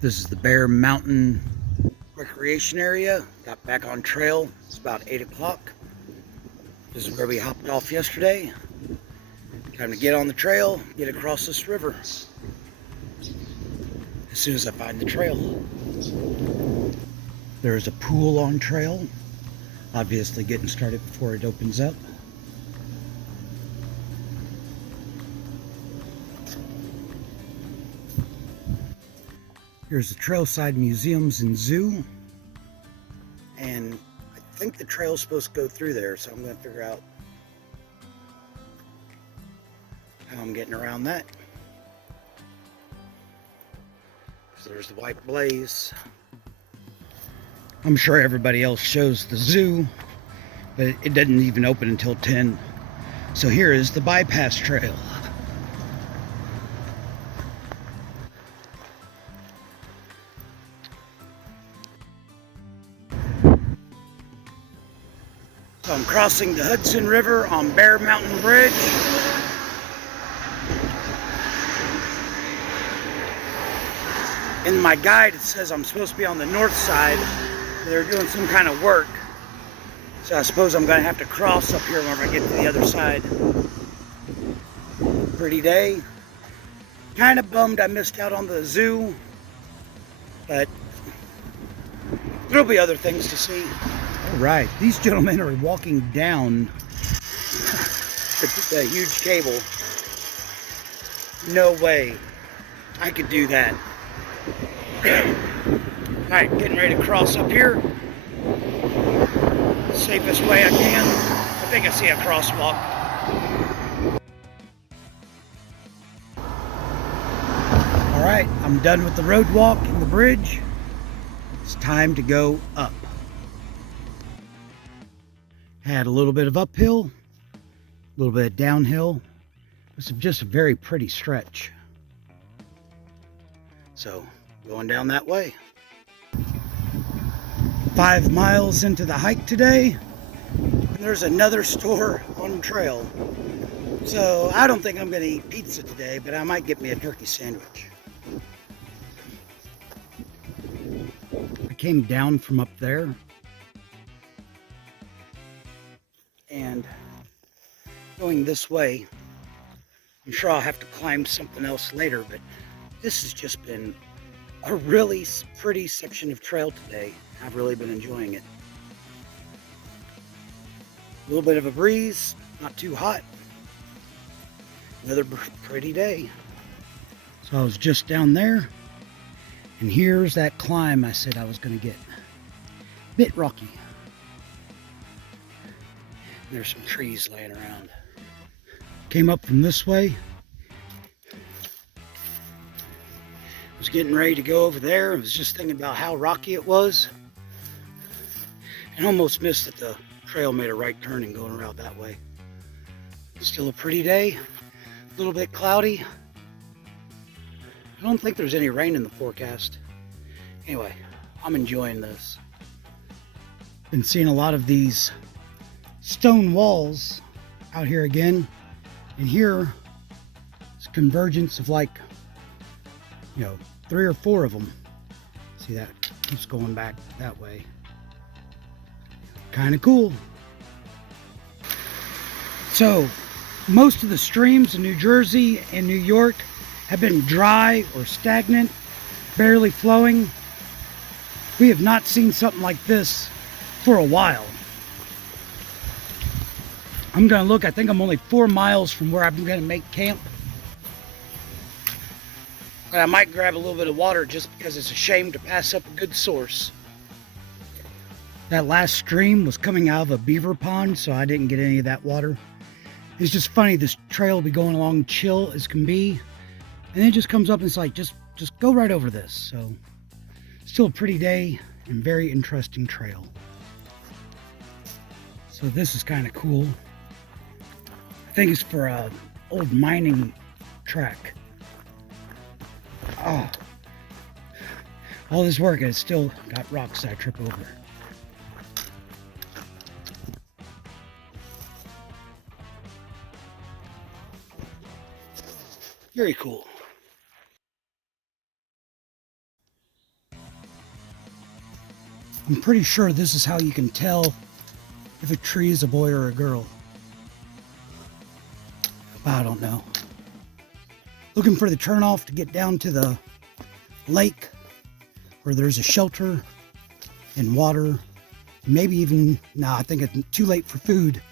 This is the Bear Mountain recreation area. Got back on trail. It's about 8 o'clock. This is where we hopped off yesterday. Time to get on the trail, get across this river. As soon as I find the trail. There is a pool on trail. Obviously getting started before it opens up. Here's the Trailside Museums and Zoo. And I think the trail's supposed to go through there, so I'm going to figure out how I'm getting around that. So there's the White Blaze. I'm sure everybody else shows the zoo, but it doesn't even open until 10. So here is the bypass trail. So I'm crossing the Hudson River on Bear Mountain Bridge. In my guide it says I'm supposed to be on the north side. They're doing some kind of work. So I suppose I'm going to have to cross up here whenever I get to the other side. Pretty day. Kind of bummed I missed out on the zoo. But there'll be other things to see. Alright, these gentlemen are walking down the huge cable. No way I could do that. Alright, getting ready to cross up here. Safest way I can. I think I see a crosswalk. Alright, I'm done with the road walk and the bridge. It's time to go up. Had a little bit of uphill, a little bit of downhill. It's just a very pretty stretch. So, going down that way. 5 miles into the hike today, and there's another store on the trail. So I don't think I'm going to eat pizza today, but I might get me a turkey sandwich. I came down from up there, and going this way, I'm sure I'll have to climb something else later, but this has just been a really pretty section of trail today. I've really been enjoying it. A little bit of a breeze, not too hot. Another pretty day. So I was just down there, and here's that climb I said I was going to get. Bit rocky. There's some trees laying around. Came up from this way. Was getting ready to go over there. I was just thinking about how rocky it was. And almost missed that the trail made a right turn and going around that way. Still a pretty day. A little bit cloudy. I don't think there's any rain in the forecast. Anyway, I'm enjoying this. Been seeing a lot of these stone walls out here again. And here, it's a convergence of like, 3 or 4 of them. See, that keeps going back that way. Kind of cool. So, most of the streams in New Jersey and New York have been dry or stagnant, barely flowing. We have not seen something like this for a while. I'm going to look, I think I'm only 4 miles from where I'm going to make camp. But I might grab a little bit of water just because it's a shame to pass up a good source. That last stream was coming out of a beaver pond, so I didn't get any of that water. It's just funny, this trail will be going along chill as can be, and then it just comes up and it's like, just go right over this. So, still a pretty day and very interesting trail. So this is kind of cool. I think it's for a old mining track. Oh, all this work and it's still got rocks that I trip over. Very cool. I'm pretty sure this is how you can tell if a tree is a boy or a girl. I don't know. Looking for the turnoff to get down to the lake where there's a shelter and water. Maybe even, I think it's too late for food.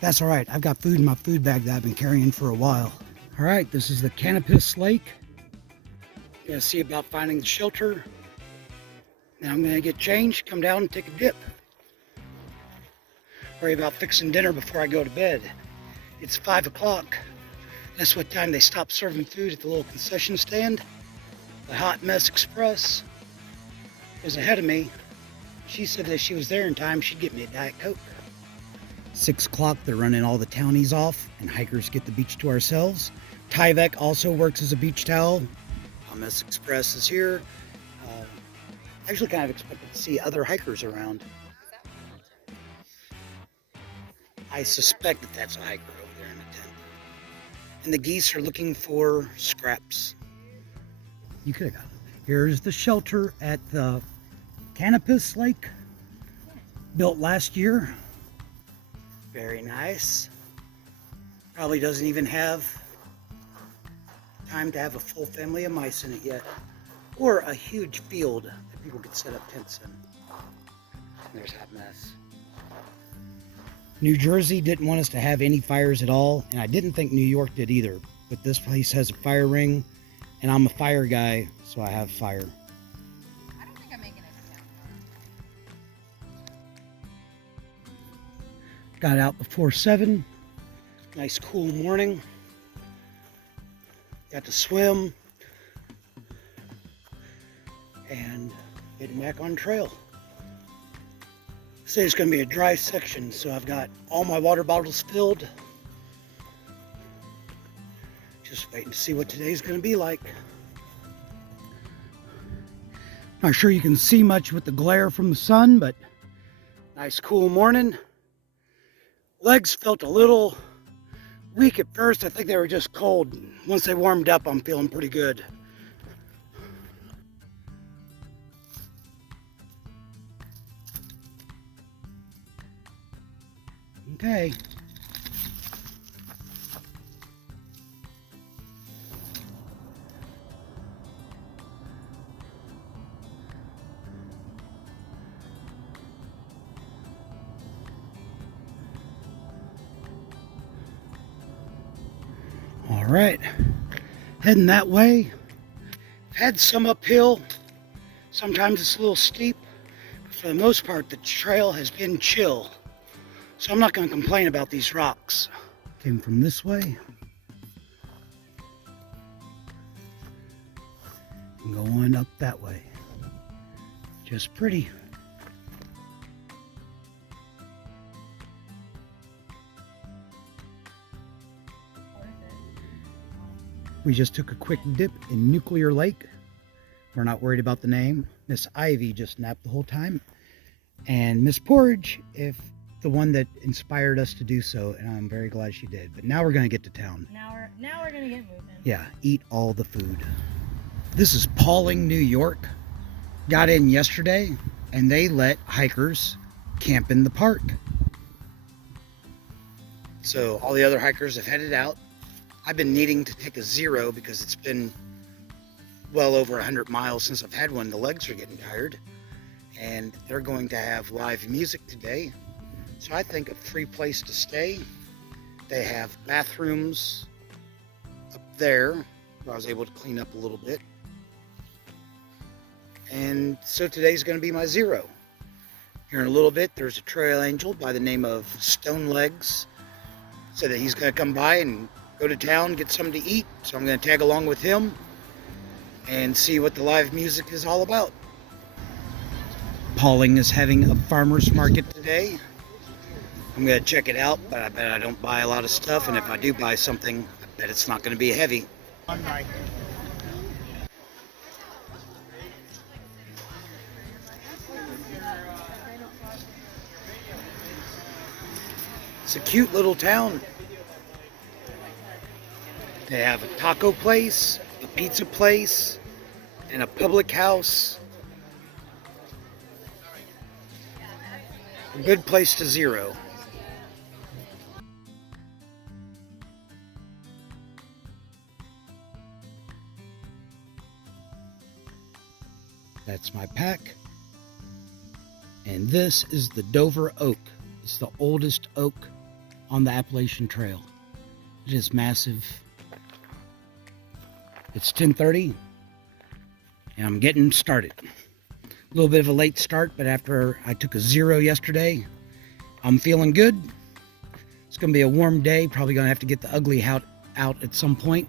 That's all right. I've got food in my food bag that I've been carrying for a while. All right, this is the Canopus Lake. Gonna see about finding the shelter. Now I'm gonna get changed, come down and take a dip. Worry about fixing dinner before I go to bed. It's 5 o'clock. That's what time they stop serving food at the little concession stand. The Hot Mess Express was ahead of me. She said that she was there in time, she'd get me a Diet Coke. 6 o'clock, they're running all the townies off, and hikers get the beach to ourselves. Tyvek also works as a beach towel. Hot Mess Express is here. I actually kind of expected to see other hikers around. I suspect that that's a hiker over there in the tent. And the geese are looking for scraps. You could have got it. Here's the shelter at the Canopus Lake, built last year. Very nice. Probably doesn't even have time to have a full family of mice in it yet. Or a huge field that people could set up tents in. There's Hot Mess. New Jersey didn't want us to have any fires at all, and I didn't think New York did either. But this place has a fire ring, and I'm a fire guy, so I have fire. I don't think I'm making it to town. Got out before 7. Nice cool morning. Got to swim. And getting back on trail. Say it's going to be a dry section, so I've got all my water bottles filled. Just waiting to see what today's going to be like. Not sure you can see much with the glare from the sun, but nice cool morning. Legs felt a little weak at first. I think they were just cold. Once they warmed up, I'm feeling pretty good. Okay. All right, heading that way. Had some uphill. Sometimes it's a little steep, but for the most part, the trail has been chill. So I'm not going to complain about these rocks. Came from this way. And going up that way. Just pretty. We just took a quick dip in Nuclear Lake. We're not worried about the name. Miss Ivy just napped the whole time. And Miss Porridge, if the one that inspired us to do so, and I'm very glad she did. But now we're going to get to town. Now we're going to get moving. Yeah, eat all the food. This is Pauling, New York. Got in yesterday, and they let hikers camp in the park. So all the other hikers have headed out. I've been needing to take a zero because it's been well over 100 miles since I've had one. The legs are getting tired. And they're going to have live music today. So I think a free place to stay. They have bathrooms up there where I was able to clean up a little bit. And so today's going to be my zero. Here in a little bit, there's a trail angel by the name of Stone Legs. Said that he's going to come by and go to town, get something to eat. So I'm going to tag along with him and see what the live music is all about. Pauling is having a farmer's market today. I'm going to check it out, but I bet I don't buy a lot of stuff. And if I do buy something, I bet it's not going to be heavy. It's a cute little town. They have a taco place, a pizza place, and a public house. A good place to zero. That's my pack. And this is the Dover Oak. It's the oldest oak on the Appalachian Trail. It is massive. It's 10:30 and I'm getting started. A little bit of a late start, but after I took a zero yesterday, I'm feeling good. It's gonna be a warm day. Probably gonna have to get the ugly out at some point.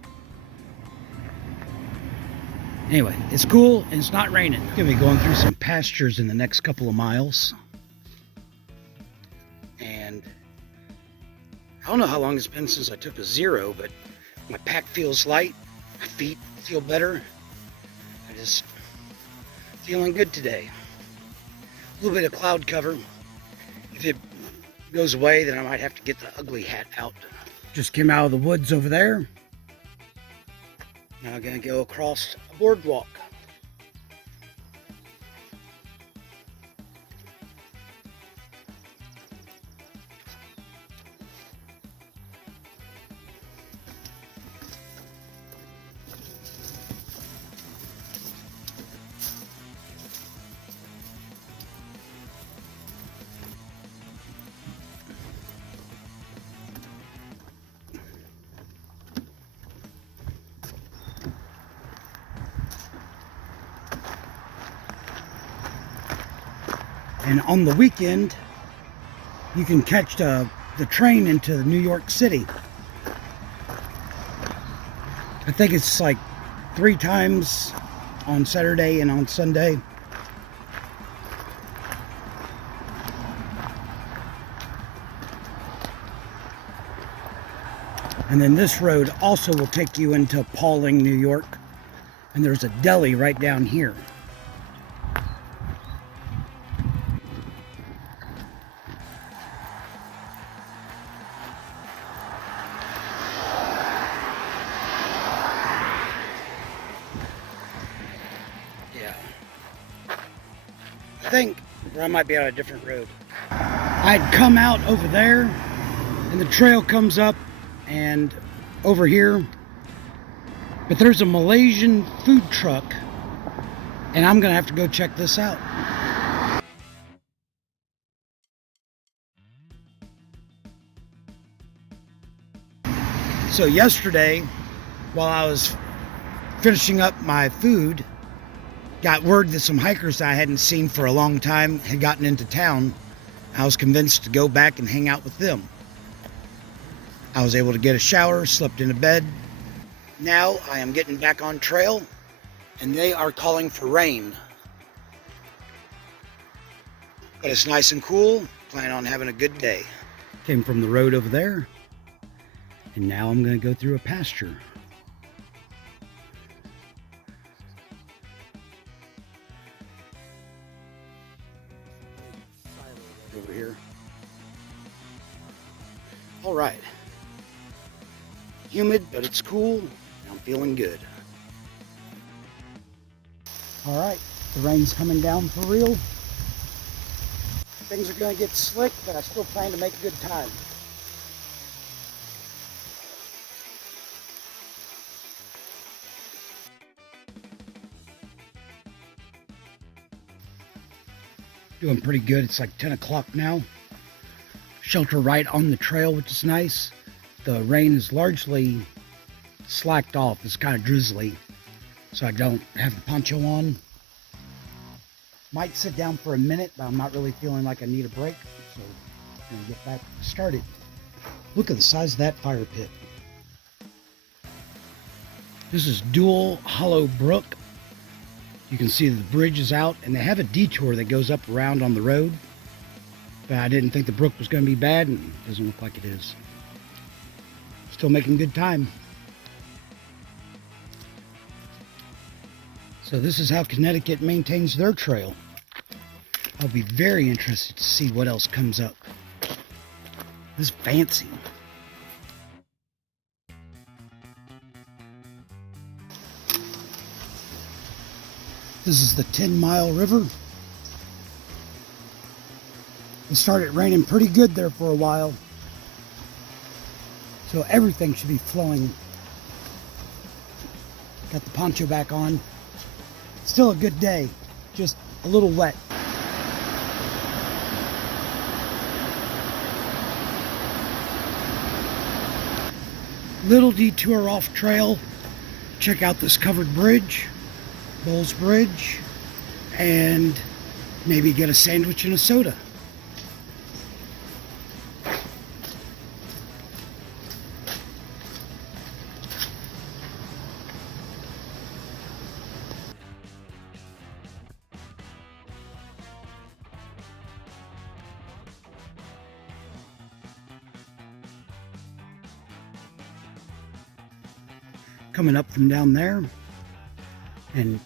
Anyway, it's cool and it's not raining. Gonna be going through some pastures in the next couple of miles. And I don't know how long it's been since I took a zero, but my pack feels light. My feet feel better. I just feeling good today. A little bit of cloud cover. If it goes away, then I might have to get the ugly hat out. Just came out of the woods over there. Now I'm gonna go across a boardwalk. And on the weekend, you can catch the train into New York City. I think it's like 3 times on Saturday and on Sunday. And then this road also will take you into Pauling, New York. And there's a deli right down here. I think, or I might be on a different road. I'd come out over there and the trail comes up and over here, but there's a Malaysian food truck and I'm gonna have to go check this out. So yesterday, while I was finishing up my food, got word that some hikers I hadn't seen for a long time had gotten into town. I was convinced to go back and hang out with them. I was able to get a shower, slept in a bed. Now I am getting back on trail and they are calling for rain. But it's nice and cool. Plan on having a good day. Came from the road over there and now I'm going to go through a pasture. Over here. All right. Humid, but it's cool. And I'm feeling good. All right, the rain's coming down for real. Things are going to get slick, but I still plan to make a good time. Doing pretty good. It's like 10 o'clock now. Shelter right on the trail, which is nice. The rain is largely slacked off. It's kind of drizzly, so I don't have the poncho on. Might sit down for a minute, but I'm not really feeling like I need a break, so I'm gonna get back started. Look at the size of that fire pit. This is Dual Hollow Brook. You can see the bridge is out, and they have a detour that goes up around on the road. But I didn't think the brook was going to be bad, and it doesn't look like it is. Still making good time. So this is how Connecticut maintains their trail. I'll be very interested to see what else comes up. This is fancy. This is the 10 Mile River. It started raining pretty good there for a while. So everything should be flowing. Got the poncho back on. Still a good day, just a little wet. Little detour off trail. Check out this covered bridge, Bowles Bridge, and maybe get a sandwich and a soda. Coming up from down there, and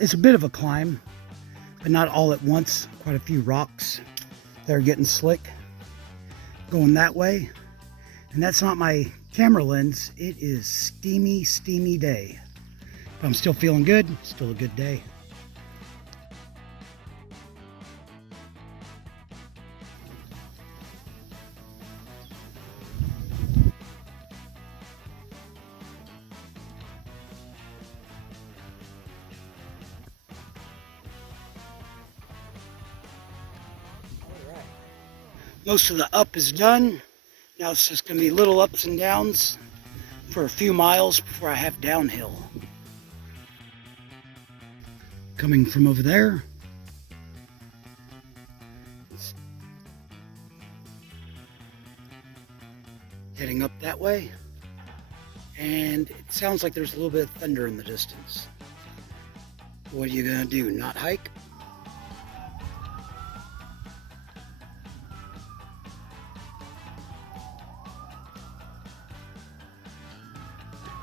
it's a bit of a climb, but not all at once. Quite a few rocks that are getting slick going that way, and that's not my camera lens. It is steamy day, but I'm still feeling good. Still a good day. Most of the up is done. Now it's just going to be little ups and downs for a few miles before I have downhill. Coming from over there. Heading up that way. And it sounds like there's a little bit of thunder in the distance. What are you going to do? Not hike?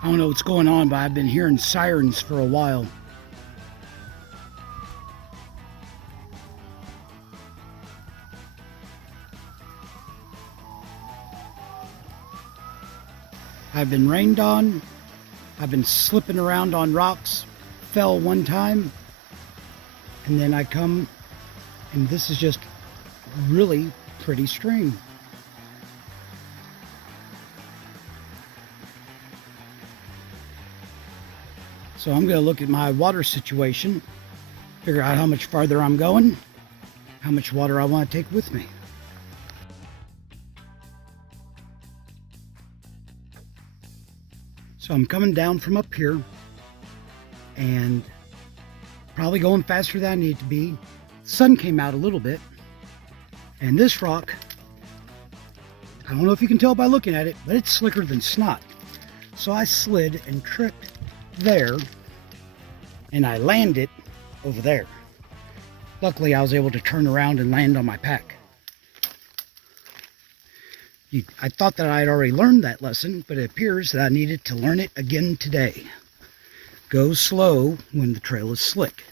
I don't know what's going on, but I've been hearing sirens for a while. I've been rained on. I've been slipping around on rocks. Fell one time. And then I come, and this is just really pretty stream. So I'm going to look at my water situation, figure out how much farther I'm going, how much water I want to take with me. So I'm coming down from up here and probably going faster than I need to be. Sun came out a little bit, and this rock, I don't know if you can tell by looking at it, but it's slicker than snot. So I slid and tripped there, and I landed over there. Luckily, I was able to turn around and land on my pack. I thought that I had already learned that lesson, but it appears that I needed to learn it again today. Go slow when the trail is slick.